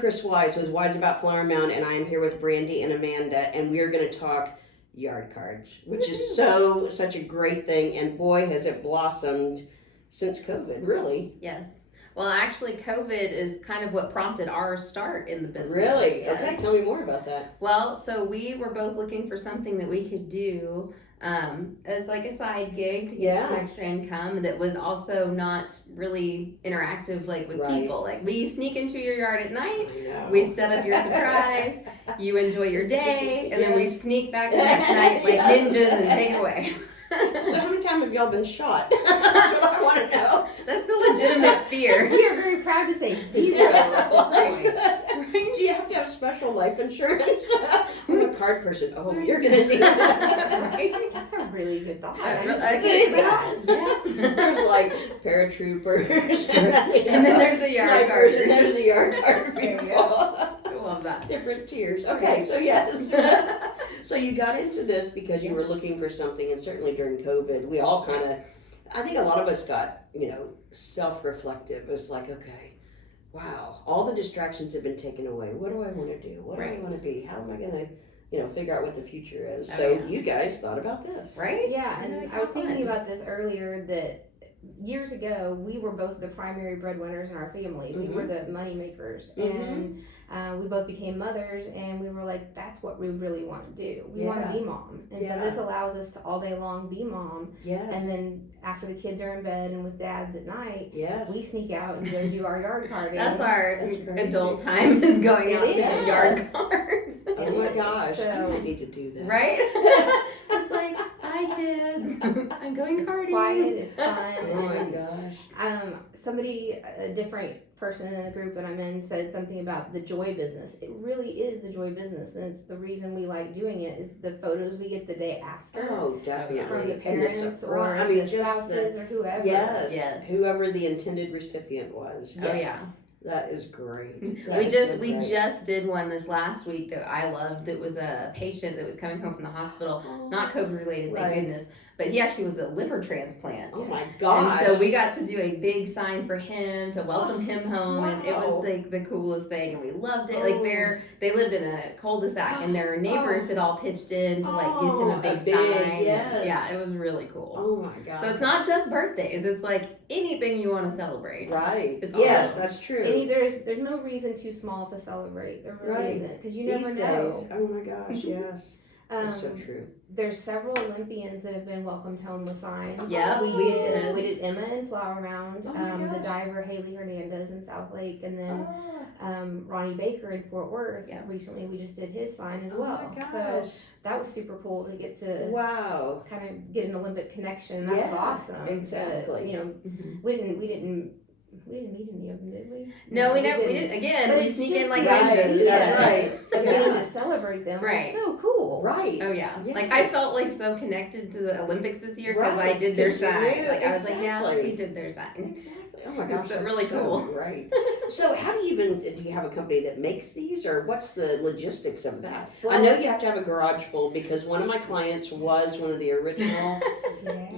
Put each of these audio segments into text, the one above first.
Chris Wise with Wise About Flower Mound, and I am here with Brandi and Amanda, and we are going to talk yard cards, which is such a great thing, and boy, has it blossomed since COVID, really. Yes. Well, actually, COVID is kind of what prompted our start in the business. Really? Yes. Okay, tell me more about that. Well, so we were both looking for something that we could do as like a side gig to get some extra income that was also not really interactive like with people. Like we sneak into your yard at night, we set up your surprise, you enjoy your day, and then we sneak back the next night like ninjas and take it away. So how many times have y'all been shot? That's what I want to know. That's a legitimate fear. We are very proud to say 0. Do you have to have special life insurance? I'm a card person. Oh, you're going to need that. Right? That's a really good thought. There's like paratroopers. And then there's the yard snipers, carders. and there's the yard card people. I love that. Different tiers. Okay, so yes. So you got into this because you were looking for something, and certainly during COVID, we all kind of, I think a lot of us got, self-reflective. It was like, okay, wow, all the distractions have been taken away. What do I want to do? What do I want to be? How am I going to, figure out what the future is? You guys thought about this. Right? Yeah, and I was thinking about this earlier that years ago, we were both the primary breadwinners in our family. We were the money makers, and we both became mothers, and we were like, that's what we really want to do. We want to be mom, and so this allows us to all day long be mom. Yes. And then after the kids are in bed and with dads at night, we sneak out and go do our yard card. That's our adult time is going out to do yard cards. Oh my gosh, I need to do that. Right? It's like, hi kids, I'm going carding. It's quiet, it's fun. Oh my gosh. Somebody, a different person in the group that I'm in, said something about the joy business. It really is the joy business, and it's the reason we like doing it is the photos we get the day after. Oh, definitely. From the parents or the spouses or whoever. Yes. Whoever the intended recipient was. Oh yeah. That is great. We just did one this last week that I loved. That was a patient that was coming home from the hospital, not COVID related, thank goodness. But he actually was a liver transplant. Oh my gosh. And so we got to do a big sign for him to welcome him home. And it was like the coolest thing, and we loved it. Like they lived in a cul-de-sac, and their neighbors had all pitched in to like give him a big sign. Yes. Yeah, it was really cool. Oh my gosh. So it's not just birthdays, it's like anything you want to celebrate. Right. It's yes, awesome. That's true. There's no reason too small to celebrate. There really isn't, because you never know. Days. Oh my gosh, yes. That's so true. There's several Olympians that have been welcomed home with signs. Yeah, we did Emma in Flower Mound, the diver Haley Hernandez in South Lake, and then Ronnie Baker in Fort Worth. Yeah, recently we just did his sign as well. My gosh. So that was super cool to get to kind of get an Olympic connection. That was awesome. Exactly. We didn't meet any of them, did we? No, we didn't. Again, but we sneak in like ninjas. That's right. Of getting to celebrate them was so cool. Right. Oh yeah. Yes. Like I felt like so connected to the Olympics this year because I did their sign. Like I was like, yeah, we did their sign. Exactly. Oh my gosh, it's really cool. Right. So how do you have a company that makes these, or what's the logistics of that? Well, I know you have to have a garage full because one of my clients was one of the original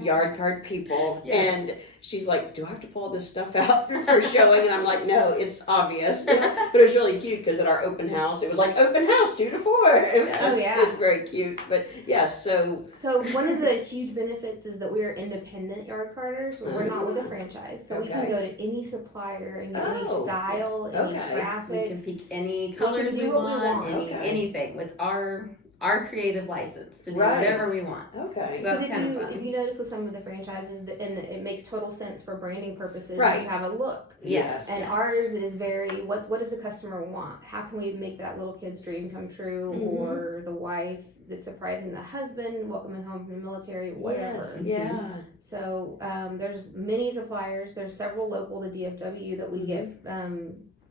yard card people, and she's like, do I have to pull all this stuff out for showing? And I'm like, no, it's obvious. But it was really cute because at our open house, it was like open house 2 to 4. It was very cute. But yes, so one of the huge benefits is that we are independent yard carders. We're not with a franchise, so we can go to any supplier and get any style, any graphics. We can pick any colors we want, anything. It's our creative license to do whatever we want. Okay. So that's kind of fun. If you notice with some of the franchises, and it makes total sense for branding purposes, you have a look. Yes. And ours is very, what does the customer want? How can we make that little kid's dream come true? Or the wife that's surprising the husband, welcoming home from the military, whatever. Yes. Yeah. So there's many suppliers. There's several local to DFW that we get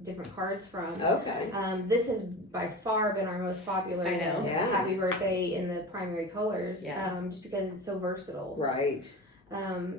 different cards from. Okay. This has by far been our most popular. I know. Happy birthday in the primary colors. Just because it's so versatile. Right.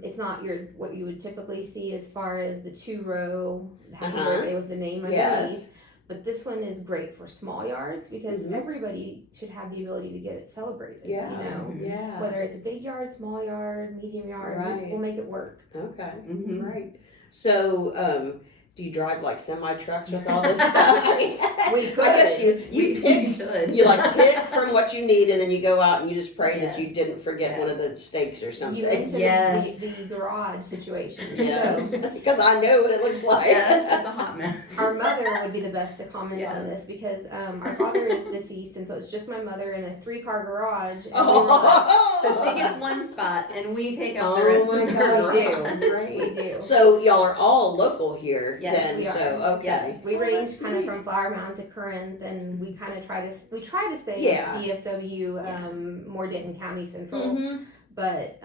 It's not what you would typically see as far as the 2-row happy birthday with the name underneath. But this one is great for small yards because everybody should have the ability to get it celebrated. Yeah. Whether it's a big yard, small yard, medium yard, we'll make it work. Okay. Right. So do you drive like semi trucks with all this stuff? I mean, We could. I guess you pick. You should. You like pick from what you need, and then you go out and you just pray that Yes. you didn't forget Yes. one of the steaks or something. You mentioned Yes. the garage situation. Yes, So because I know what it looks like. Yes, it's a hot mess. our mother would be the best to comment Yes. on this because our father is deceased, and so it's just my mother in a 3-car garage. And we were Oh. So she gets one spot, and we take up Oh the rest my of the gosh, garage. we do. So y'all are all local here, Yes, then. we are. So okay. Yes. We Oh, range that's kind of great. from Flower Mound to Corinth, and we kind of try to stay Yeah. DFW, more Denton County Central. Mhm. But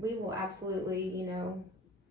we will absolutely,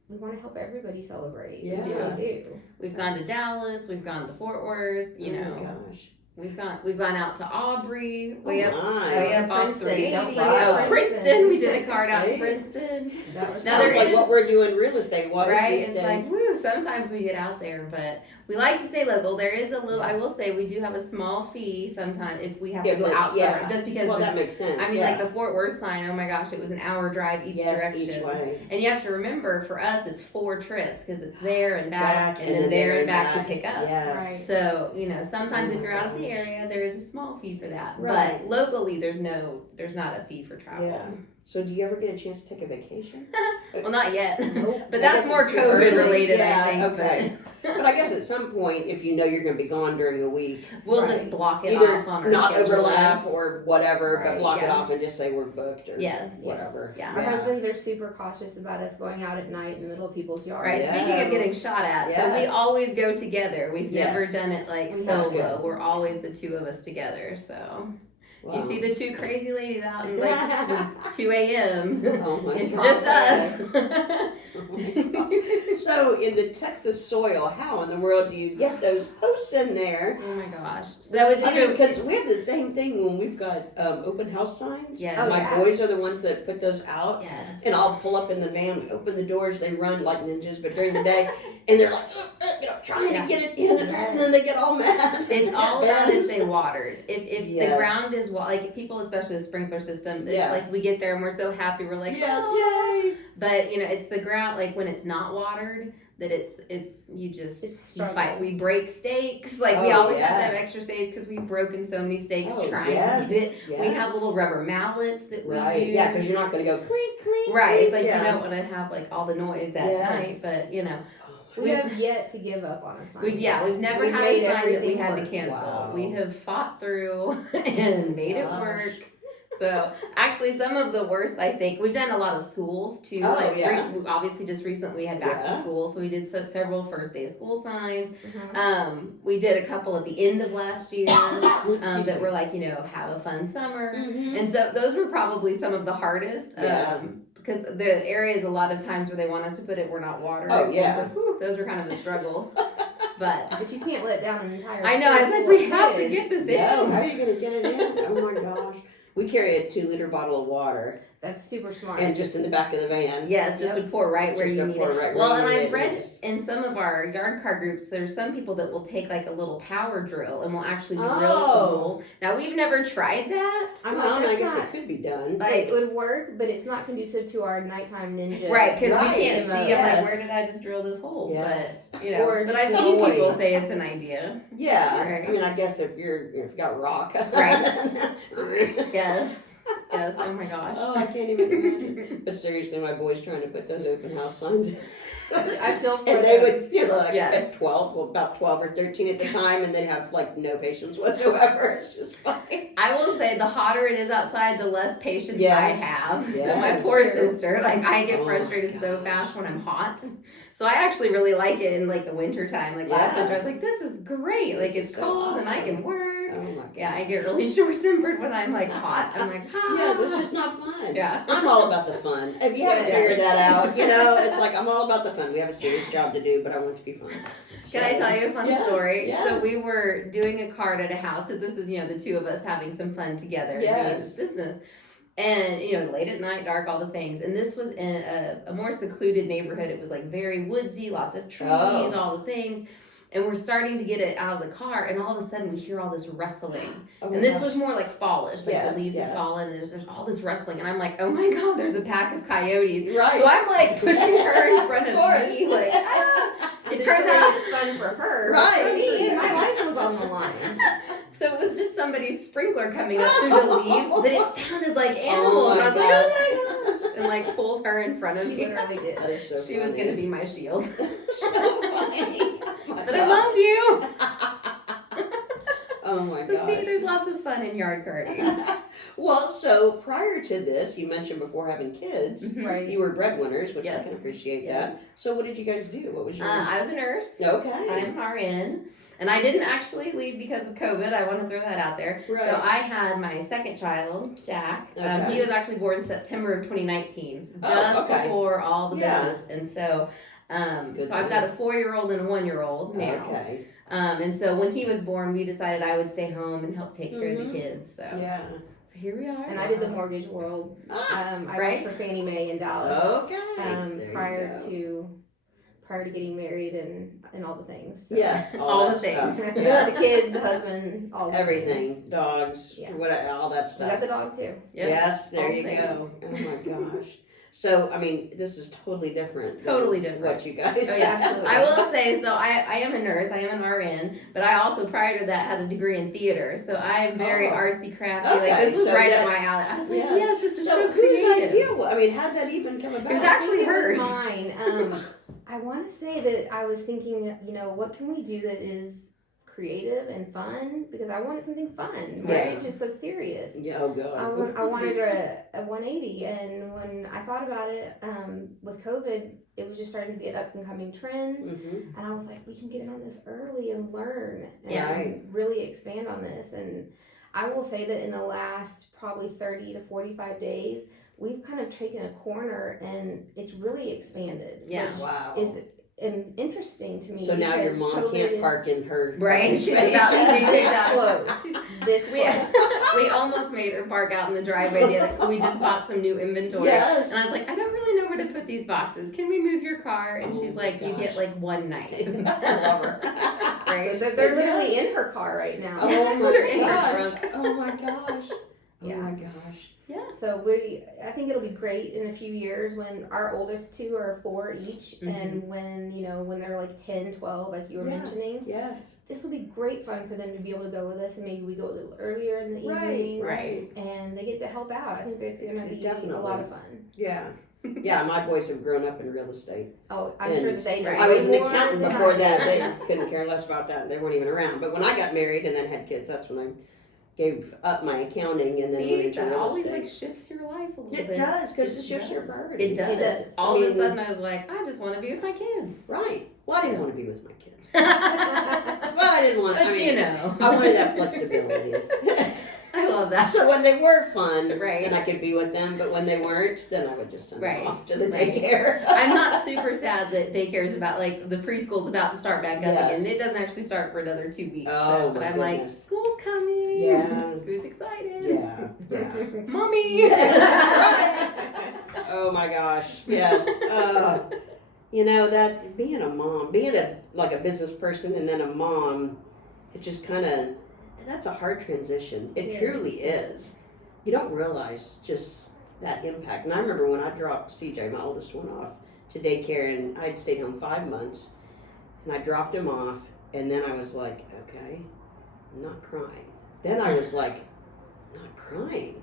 we want to help everybody celebrate. Yeah. We do. We've gone to Dallas. We've gone to Fort Worth. Oh my gosh. We've gone out to Aubrey. Oh Way up. my. Way up off Princeton, 380. don't forget Oh, Princeton. Princeton. We did a card out in See? Princeton. That was Now Sounds there like is- what we're doing real estate wise Right? these It's days. like, woo, sometimes we get out there, but we like to stay local. There is a little, I will say, we do have a small fee sometimes if we have to If go it's- outside. yeah. Just because, Well, that makes sense. I mean, yeah. like the Fort Worth sign, oh my gosh, it was an hour drive each yes, direction. each way. And you have to remember, for us, it's 4 trips because it's there and back, Back, and then there and back to back. pick up. Yes. Right. So, sometimes Oh if my you're out of the gosh. area, there is a small fee for that. Right. But locally, there's not a fee for travel. Yeah. So do you ever get a chance to take a vacation? Well, not yet. Nope. But I that's guess more it's too COVID early. related, Yeah, I think. okay. But I guess at some point, if you know you're going to be gone during a week, But we'll Right. just block it either off on our not schedule. overlap or whatever, but Right, block it yeah. off and just say we're booked or Yes, whatever. yes, Our yeah. husbands are super cautious about us going out at night in the middle of people's yards. Right, Yes. speaking of getting shot at, so we Yes. always go together. We've never Yes. done it like That's solo. good. We're always the 2 of us together. So Wow. you see the 2 crazy ladies out in like 2 a.m. Oh my It's God. just us. Oh my God. So in the Texas soil, how in the world do you get those posts in there? Oh my gosh. So it's I mean, either because we have the same thing when we've got open house signs. Yes. Oh, My yeah. boys are the ones that put those out. yes. And I'll pull up in the van, we open the doors, they run like ninjas, but during the day, and they're like, trying Yeah. to get it in, and then they get all mad. It's all about if Bends. they watered. If Yes. the ground is like people, especially with sprinkler systems, it's Yeah. like we get there and we're so happy. We're like, Yes, "Oh." yay. But it's the ground, like when it's not watered, that it's you It's just you struggle. fight. We break stakes. Like we Oh, always have to yeah. have extra stakes because we've broken so many stakes Oh, trying yes, to use it. We yes. have little rubber mallets that we Right, use. yeah, because you're not going to go clink, clink. Right, it's like yeah. you don't want to have like all the noise at Yes. night, but We We've- have yet to give up on a sign. we've never We've had a made sign that we everything had to work. cancel. Wow. We have fought through and made it Gosh. work. So actually, some of the worst, I think, we've done a lot of schools too. Oh, like yeah. we obviously just recently had back Yeah. to school, so we did several first day of school signs. Mhm. We did a couple at the end of last year Excuse that me. were like, have a fun summer. Mhm. And those were probably some of the hardest. Yeah. Because the areas a lot of times where they want us to put it, we're not watered. Oh, And yeah. so, whew, those were kind of a struggle. But But you can't let down an entire. I know, I was school like, full we of have to kids. get this No, in. how are you going to get it in? Oh my gosh. We carry a 2-liter bottle of water That's super smart. and just in the back of the van. Yes, just to pour right where Just you to need pour it. right where Well, you and need I've it, read and just- in some of our yard car groups, there's some people that will take like a little power drill and will actually drill some Oh. holes. Now we've never tried that. I'm Well, like, I that's guess not. it could be done. It would work, but it's not conducive to our nighttime ninja. Right, because Right, we can't see. I'm yes. like, where did I just drill this hole? Yes. But Or but just I've seen noise. people say it's an idea. Yeah, Right. I mean, I guess if if you got rock. Right. Yes. Yes. Oh my gosh. Oh, I can't even imagine. But seriously, my boy's trying to put those open house signs. I feel for And they them. would, like Yes. at 12, well, about 12 or 13 at the time, and they'd have like no patience whatsoever. It's just funny. I will say the hotter it is outside, the less patience I Yes. have. So Yes. my poor True. sister, like I get Oh my frustrated so gosh. fast when I'm hot. So I actually really like it in like the winter time. Like last Yeah. winter, I was like, this is great. This Like is it's so cold and I awesome. can work. Oh my God. Yeah, I get really short tempered when I'm like hot. I'm like, ah. Yes, it's just not fun. Yeah. I'm all about the fun. If you haven't Yes. figured that out, it's like I'm all about the fun. We have a serious job to do, but I want it to be fun. Can I tell you a fun Yes, story? yes. So we were doing a card at a house because this is, the 2 of us having some fun together and doing Yes. this business. And, late at night, dark, all the things. And this was in a more secluded neighborhood. It was like very woodsy, lots of trees, Oh. all the things. And we're starting to get it out of the car, and all of a sudden we hear all this rustling. Oh my And this gosh. was more like fallish, like Yes, the leaves yes. have fallen, and there's all this rustling. And I'm like, oh my God, there's a pack of coyotes. Right. So I'm like pushing her in front of course. me, like, ah. It turns out it's fun for her. Right. For me, my life was on the line. So it was just somebody's sprinkler coming up through the leaves, but it sounded like animals. my I was like, oh my gosh. And like pulled her in front of She me. literally did. That is so She was funny. going to be my shield. So funny. But I love you. Oh my So gosh. see, there's lots of fun in yard guarding. Well, so prior to this, you mentioned before having kids, Right. you were breadwinners, which I Yes. can appreciate Yes. that. So what did you guys do? What was your... I was a nurse. Okay. I'm RN. And I didn't actually leave because of COVID. I want to throw that out there. Right. So I had my second child, Jack. Okay. He was actually born September of 2019, Oh, just okay. before all the Yeah. business. And so, Good so I've got a 4-year-old and a 1-year-old now. Okay. And so when he was born, we decided I would stay home and help take care of the kids. So, Yeah. so here we are. And I did the mortgage world. Ah, I Right. worked for Fannie Mae in Dallas. okay. There you Prior go. to getting married and all the things. So. Yes, All that the stuff. things. Yeah. The kids, the husband, all the things. Everything, dogs, Yeah. all that We stuff. got the dog too. Yep. Yes, there All you things. go. Oh my gosh. So, I mean, this is totally different. than Totally different. What you guys Oh, yeah. Absolutely. I will say, so I am a nurse, I am an RN, but I also, prior to that, had a degree in theater. So I'm very Oh. artsy crafty. Okay, Like, this was so right that- up my alley. I was like, Yes. yes, this is so, So whose creative. idea? I mean, how'd that even come about? It was actually It was hers. mine. I want to say that I was thinking, what can we do that is creative and fun? Because I wanted something fun, right? Yeah. Just so serious. Yeah, oh god. I wanted a 180, and when I thought about it, with COVID, it was just starting to be an up and coming trend, Mhm. and I was like, we can get in on this early and learn and Yeah. Right. really expand on this. And I will say that in the last probably 30 to 45 days, we've kind of taken a corner, and it's really expanded. Yeah. Which Wow. is interesting to me. So now your because mom COVID can't is- park in her Right, parking she's space. about to be this that. close. This We, close. we almost made her park out in the driveway the other. We just bought some new inventory. Yes. And I was like, I don't really know where to put these boxes. Can we move your car? And Oh she's my like, you gosh. get like one night. I love her. Right. So they're literally Yes. in her car right now. Oh That's my what they're in her gosh. trunk. Oh my gosh. Yeah. Oh my gosh. So I think it'll be great in a few years when our oldest two are 4 each, and when they're like 10, 12, like you were Yeah. mentioning, Yes. this will be great fun for them to be able to go with us, and maybe we go a little earlier in the evening, Right. and they get to help out. I think it's going to be Definitely. a lot of fun. Yeah. Yeah, my boys have grown up in real estate. Oh, I'm And sure that they know. I was an way more accountant than before I that. do. They couldn't care less about that. They weren't even around. But when I got married and then had kids, that's when I gave up my accounting and then went See, into that real always estate. like shifts your life a little It bit. does, because it just shifts your does. priorities. It does. It does. All I of a mean- sudden, I was like, I just want to be with my kids. Right. Well, I didn't want to be with my kids. but But I didn't want to. I mean, you know, I wanted that flexibility. I love that. So when they were fun, Right. then I could be with them. But when they weren't, then I would just send Right. them off to the Right. daycare. I'm not super sad that daycare is about like the preschool's about to start back up Yes. again. It doesn't actually start for another 2 weeks. Oh, so, but my I'm like, goodness. school's coming. Yeah. Who's excited? Yeah. Yeah. Mommy. Yes. Oh my gosh. Yes. That being a mom, being a business person and then a mom, it just kind of, that's a hard transition. It Yes. truly is. You don't realize just that impact. And I remember when I dropped CJ, my oldest one, off to daycare, and I'd stayed home 5 months, and I dropped him off, and then I was like, okay, I'm not crying. Then I was like, not crying.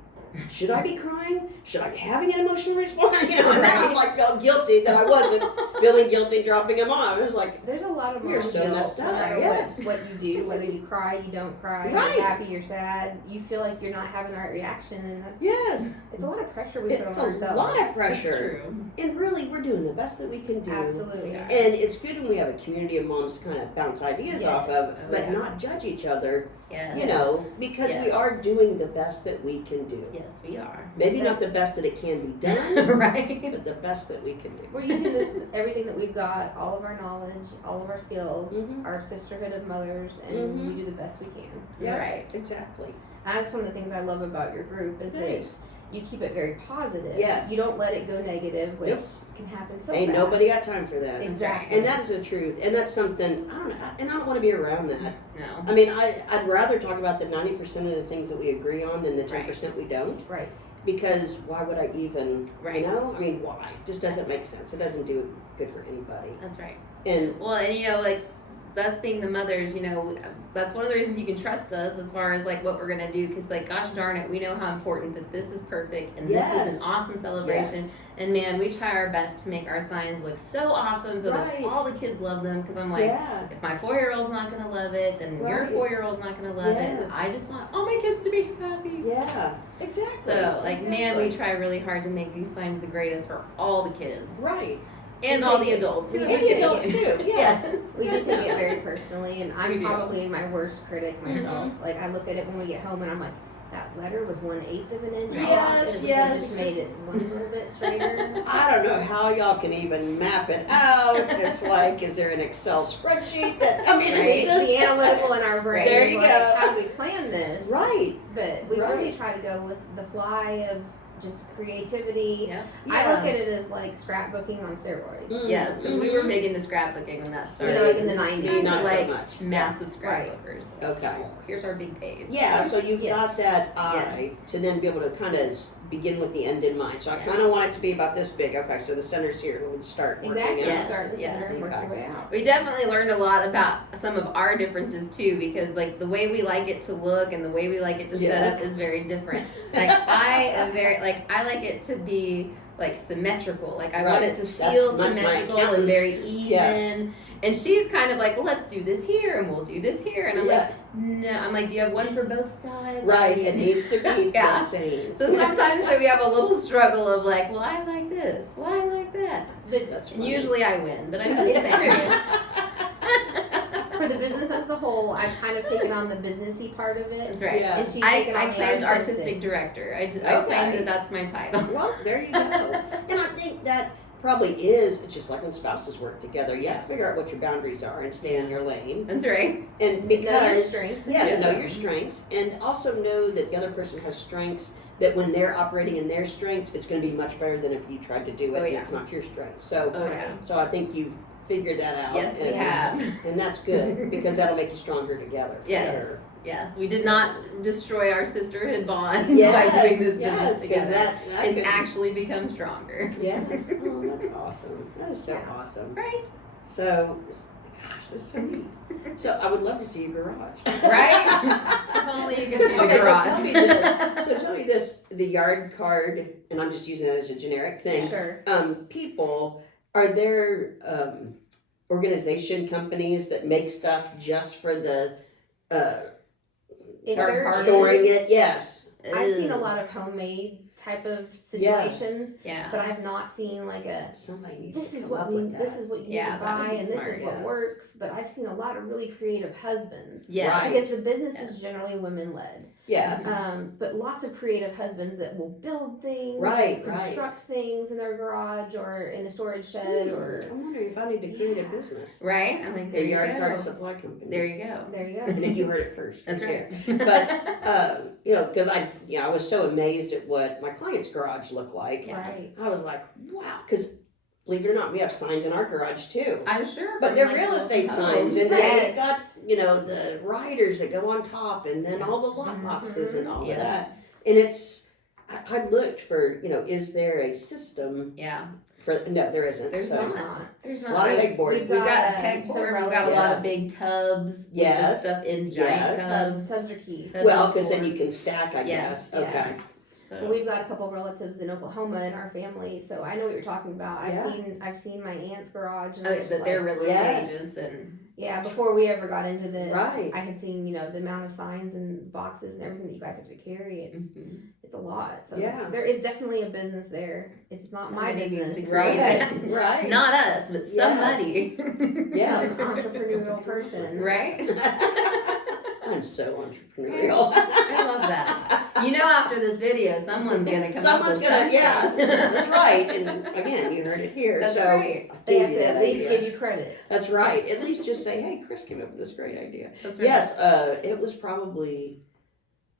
Should I be crying? Should I be having an emotional response? And I like felt guilty that I wasn't feeling guilty dropping him off. I was like, There's a lot of You're mom so guilt, messed no up, matter yes. what you do, whether you cry, you don't cry, Right. you're happy, you're sad, you feel like you're not having the right reaction, and that's yes, it's a lot of pressure we put it's on a ourselves. lot of That's pressure. true. And really, we're doing the best that we can do. Absolutely. Yeah. And it's good when we have a community of moms to kind of bounce ideas off of, Yes. but Yeah. not judge each other, Yes. because we Yes. are doing the best that we can do. Yes, we are. Maybe not the best that it can be done, right. but the best that we can do. We're using everything that we've got, all of our knowledge, all of our skills, Mhm. our sisterhood of mothers, and Mhm. we do the best we can. That's Yeah. right. Exactly. And that's one of the things I love about your group is Thanks. that you keep it very positive. Yes. You don't let it go negative, which Yep. can happen so Ain't fast. nobody got time for that. Exactly. And that is the truth. And that's something, I don't know, and I don't want to be around that. No. I mean, I'd rather talk about the 90% of the things that we agree on than the 10% we don't. Right. because why would I even, Right. you know? I mean, why? It just doesn't make sense. It doesn't do good for anybody. That's right. And Well, and like us being the mothers, that's one of the reasons you can trust us as far as like what we're gonna do, because like gosh darn it, we know how important that this is perfect and this is an awesome celebration. Yes. And man, we try our best to make our signs look so awesome so that all the kids love them. Because I'm like, if my 4-year-old's not gonna love it, then your 4-year-old's not gonna love it. And I just want all my kids to be happy. Yeah, exactly. So like, man, we try really hard to make these signs the greatest for all the kids. Right. And all the adults. We And the adults too, yes. We do take it very personally, and We I'm do. probably my worst critic myself. Like, I look at it when we get home and I'm like, that letter was 1/8 of an inch off. Yes, and yes. Just made it one little bit straighter. I don't know how y'all can even map it out. It's like, is there an Excel spreadsheet that, I mean, Right? it's just, The analytical in our brain. There is you like, go. how do we plan this? right. But we really Right. try to go with the fly of just creativity. Yep. I look at it as like scrapbooking on steroids. Mm. Yes, because we were big into scrapbooking when that You started. know, like in the 90s. Not like so much. massive scrapbookers. Okay. Here's our big page. Yeah, so you've Yes. got that eye to then be able to kind of begin with the end in mind. So I kind of want it to be about this big. Okay, so the center's here. We would start working Exactly. out. Yes, Start in the yes. center and work Okay. your way out. We definitely learned a lot about some of our differences too, because like the way we like it to look and the way we like it to set up is very different. Like I am very I like it to be like symmetrical. Like I want it to feel That's my symmetrical and accountant's- very even. Yes. And she's kind of like, well, let's do this here and we'll do this here. And I'm Yeah. like, no. I'm like, do you have one for both sides? Right, I mean- it needs to be Yeah. the same. So sometimes we have a little struggle of like, well, I like this. Well, I like that. That's And funny. usually I win, but I'm It's just saying. For the business as a whole, I've kind of taken on the businessy part of it. That's right. Yeah. And she's I taken on the claimed artistic. artistic director. I claimed Okay. that that's my title. Well, there you go. And I think that probably is, it's just like when spouses work together. You have to figure out what your boundaries are and stay in your lane. That's right. And Know your because, strengths. yes, know your strengths, and also know that the other person has strengths, that when they're operating in their strengths, it's going to be much better than if you tried to do it Oh, and yeah. it's not your strength. So, Oh yeah. so I think you've figured that out. Yes, we and, have. And that's good, because that'll make you stronger together. For Yes. sure. Yes. We did not destroy our sisterhood bond by Yes, doing this business yes, because together. that It's could- actually become stronger. Yes. Oh, that's awesome. That is so Yeah. awesome. Right? So, gosh, this is so neat. So I would love to see your garage. Right? If only you could see the Okay, garage. so tell me this, the yard card, and I'm just using that as a generic thing. Sure. People, are there organization companies that make stuff just for the If Our there card is- storing it? Yes. I've seen a lot of homemade type of situations, Yeah. but I've not seen like a Somebody needs this to is come what up we with that. this is what you Yeah, need to that would buy be and this smart, is what yes. works. But I've seen a lot of really creative husbands. Yes. Right. Because the business Yes. is generally women led. Yes. But lots of creative husbands that will build things, Right, construct things in their garage or in a storage shed or I'm wondering if I need to create a business. Right? I'm like, there The you yard card go. supply company. There you go. there you go. And then you heard it first. That's Yeah. right. But because I was so amazed at what my client's garage looked like. Yeah. Right. I was like, wow, because believe it or not, we have signs in our garage too. I'm sure. But from, they're like, real estate oh, signs, and then Yes. you've got the riders that go on top, and then all the lot boxes and all Yeah. of that. And it's I looked for is there a system Yeah. for? No, there isn't. There's So- There's not. not. There's A not. lot of Like, pegboard. We've We've got some pegboard. We've got a lot of relatives. big tubs. Yes. With stuff in giant Yes. tubs. Tubs are key. Tubs Well, of because then corn. you can stack, I Yes, guess. Okay. yes. So, But we've got a couple relatives in Oklahoma in our family, so I know what you're talking about. Yeah. I've seen my aunt's garage, and oh, I'm yeah, just that they're like, real estate Yes. agents and yeah. Before we ever got into this, Right. I had seen the amount of signs and boxes and everything that you guys have to carry. It's a lot. So Yeah. there is definitely a business there. It's not my Somebody needs business. to create Right. it. Right. It's not us, but somebody. Yes. An entrepreneurial person. Right? I'm so entrepreneurial. I love that. After this video, someone's gonna come up Someone's with gonna, something. yeah, that's right. And again, you heard it here. That's so right. They gave have you to that at least idea. give you credit. That's right. At least just say, hey, Chris came up with this great idea. That's right. Yes, it was probably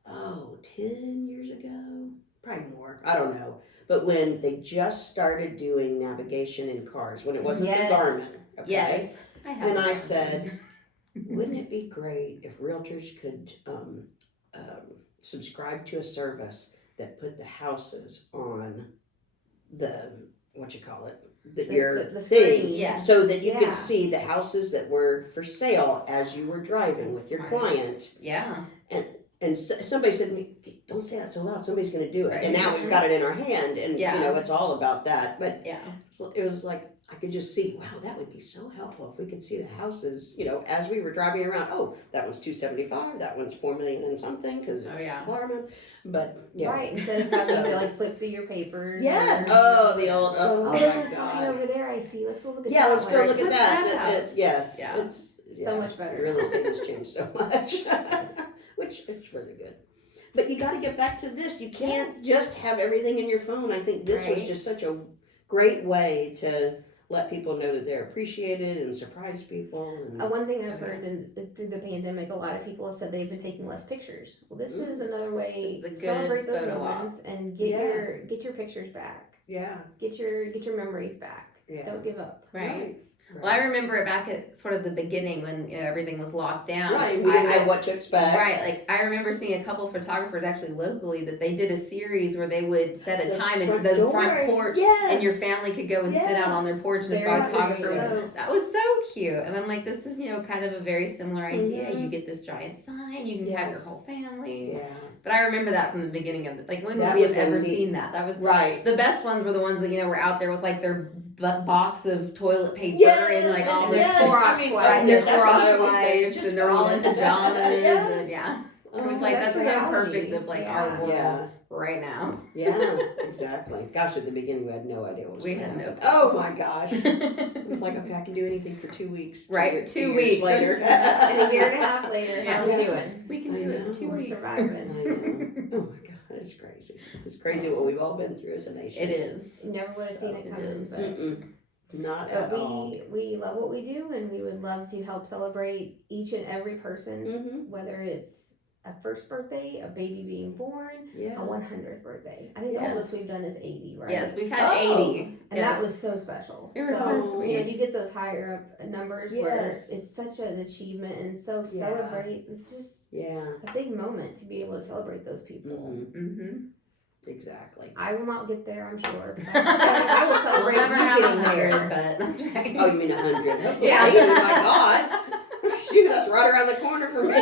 10 years ago, probably more. I don't know. But when they just started doing navigation in cars, when it wasn't Yes. the Garmin, okay? Yes. I have And I one. said, wouldn't it be great if realtors could subscribe to a service that put the houses on the, what you call it, The thing, screen. Yeah. so that you Yeah. could see the houses that were for sale as you were driving with your Smart. client. Yeah. And somebody said to me, "Don't say that so loud. Somebody's going to do it." Right. And now we've got it in our hand, and Yeah. you know it's all about that. But Yeah. so it was like I could just see, wow, that would be so helpful if we could see the houses, you know, as we were driving around. Oh, that one's 275. That one's 4 million and something because it's Flower Mound. But yeah, Right, instead of having to like flip through your papers. yes. or- Oh, the old. Oh, Oh, there's my a sign God. over there. I see. Let's go look at Yeah, that. let's go one. look at What's that. that house? It's yes. Yeah. It's So much better. Real estate has changed so much, which it's really good. But you got to get back to this. You can't just have everything in your phone. I think this was Right. just such a great way to let people know that they're appreciated and surprise people. And One thing I've heard is through the pandemic, a lot of people have said they've been taking less pictures. Well, this is another way This is a to good celebrate those photo op. moments and get your pictures back. yeah, Get your memories back. yeah, Don't give up. Right. Well, I remember it back at sort of the beginning when everything was locked down. Right, we didn't know what to expect. Right, like I remember seeing a couple photographers actually locally that they did a series where they would set a The time and front the door. front porch, Yes. and your family could go and sit out on their porch, and the Very photographer cute. would. That was so cute, and I'm like, this is kind of a very similar idea. Mhm. You get this giant sign, you can have your Yes. whole family. Yeah, But I remember that from the beginning of it. Like when That would we have was ever neat. seen that? That was right. the best ones were the ones that were out there with like their box of toilet paper Yes, and like all and their yes, Clorox I mean, wipes, oh, their that's what I Clorox always say, wipes, just and they're all in own it. pajamas, Yes. and yeah. It was Oh, like that's that's so reality. perfect of like our Yeah. world Yeah. right now. Yeah, exactly. Gosh, at the beginning we had no idea what was We going had to no happen. clue. Oh my gosh. It was like, okay, I can do anything for 2 weeks. Right, 2 2 years weeks. later. And a year and a half later, Yeah. how are we Yes. doing? We can I do it know. for 2 We're weeks. I surviving. know. Oh my God, it's crazy. It's crazy what we've all been through as a nation. It is. Never would have seen it It coming, is. but. Mm-mm. Not But at all. we love what we do, and we would love to help celebrate each and every person, Mm-hmm. whether it's a first birthday, a baby being born, Yeah. a 100th birthday. I think the Yes. oldest we've done is 80, right? Yes, we've had Oh. 80. And Yes. that was so special. It was so You know, sweet. you get those higher up numbers where Yes. it's such an achievement and so Yeah. celebrate. It's just Yeah. a big moment to be able to celebrate those people. Mm-hmm. Mm-hmm. Exactly. I will not get there, I'm sure. But I will We'll celebrate never you have getting 100, there. but that's right. Oh, you mean 100? Hopefully Yeah. 80, my God. Shoot, that's right around the corner for me.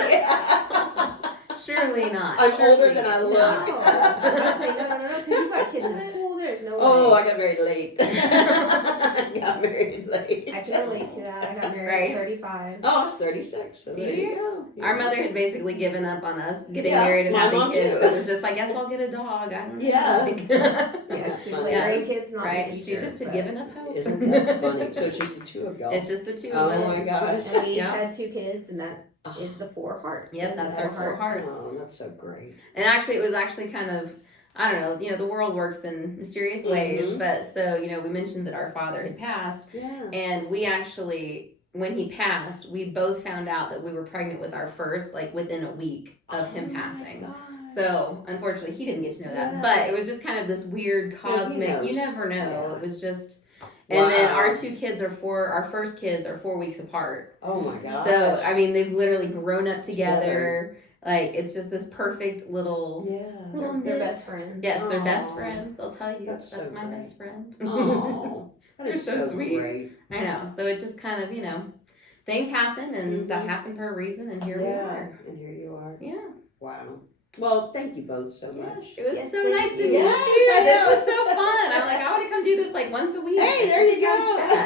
Surely not. I'm Surely older than I look. not. No, I say no, because you've got kids in school. There's no way. Oh, I got married late. Got married late. I can relate to that. I got married Right. at 35. Oh, I was 36. So there See? you go. Our mother had basically given up on us getting Yeah, married and my having mom kids. too. So it was just, I guess I'll get a dog. I don't know. Yeah. Like, Yeah, That's she was funny. like, Yeah. grandkids, not right? the She future, just had but- given up hope. Isn't that funny? So it's just the two of y'all. It's just the two Oh of us. my gosh. And we each Yeah. had 2 kids, and that Oh, is the 4 hearts. Yep, And that's the our 4 hearts. oh, that's so great. And actually, it was actually kind of, I don't know, the world works in mysterious ways. Mhm. But so, we mentioned that our father had passed. Yeah. And we actually, when he passed, we both found out that we were pregnant with our first, like within a week of him Oh my passing. gosh. So, unfortunately, he didn't get to know that. But it Yes. was just kind of this weird Yeah, he cosmic, you knows. never know. Yeah. It was just, and then Wow. our 2 kids our first kids are 4 weeks apart. Oh my gosh. So, I mean, they've literally grown up together. Like, it's just this perfect little, Yeah. little They're knit. best friends. Yes, they're best Aw. friends. They'll tell you That's that's so my great. best friend. Oh, that is They're so so sweet. great. I know. So it just kind of, things happen and that Mhm. happened for a reason and here we Yeah, are. and here you are. Yeah. Wow. Well, thank you both so Yes. much. It was Yes, so thank nice to you. meet Yes, you. I This know. was so fun. I'm like, I want to come do this like once a week. Hey, there Just you have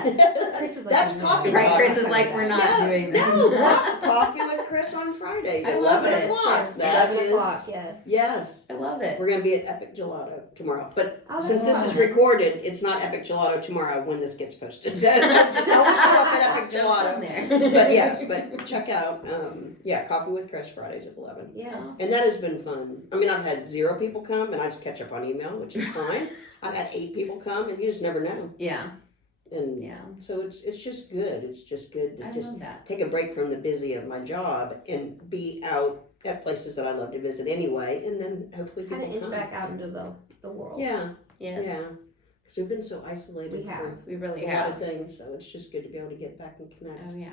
a chat. go. Chris is like, That's no. coffee Right, talk. Chris is like, we're not No, doing this. No, coffee with Chris on Fridays, I love 11 it. o'clock. Yeah, That 11 is- o'clock, yes. Yes. I love it. We're going to be at Epic Gelato tomorrow. But Oh, since that's this is fun. recorded, it's not Epic Gelato tomorrow when this gets posted. Always show up at Epic Jump Gelato. in there. But yes, but check out, Coffee with Chris Fridays at 11. Yes. And that has been fun. I mean, I've had 0 people come, and I just catch up on email, which is fine. I've had 8 people come, and you just never know. Yeah. And Yeah. so it's just good. It's just good to I just love that. take a break from the busy of my job and be out at places that I love to visit anyway, and then hopefully people Kind of inch come. back out into the world. Yeah, Yes. yeah. Because we've been so isolated We have. for We really a lot have. of things, so it's just good to be able to get back and connect. Oh, yeah.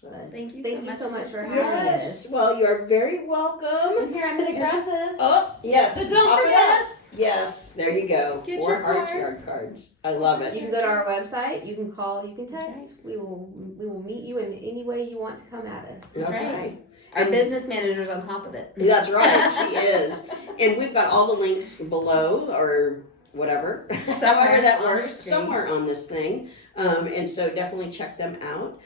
So. Thank you Thank so much for this having time. Yes, well, you're very welcome. And here, I'm gonna grab this. Oh, yes. But don't pop it forget. up. Yes, there you go. Get 4 your hearts, cards. yard cards. I love You it. can go to our website, you can call, you can That's text. We will meet you in any way you want to come at us. That's Okay. right. Our business manager's on top of it. That's right, she is. And we've got all the links below or whatever, however that on your works, screen. somewhere on this thing. And so definitely check them out.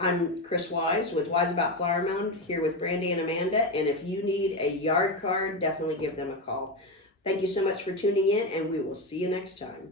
I'm Chris Wise with Wise About Flower Mound, here with Brandi and Amanda. And if you need a yard card, definitely give them a call. Thank you so much for tuning in, and we will see you next time.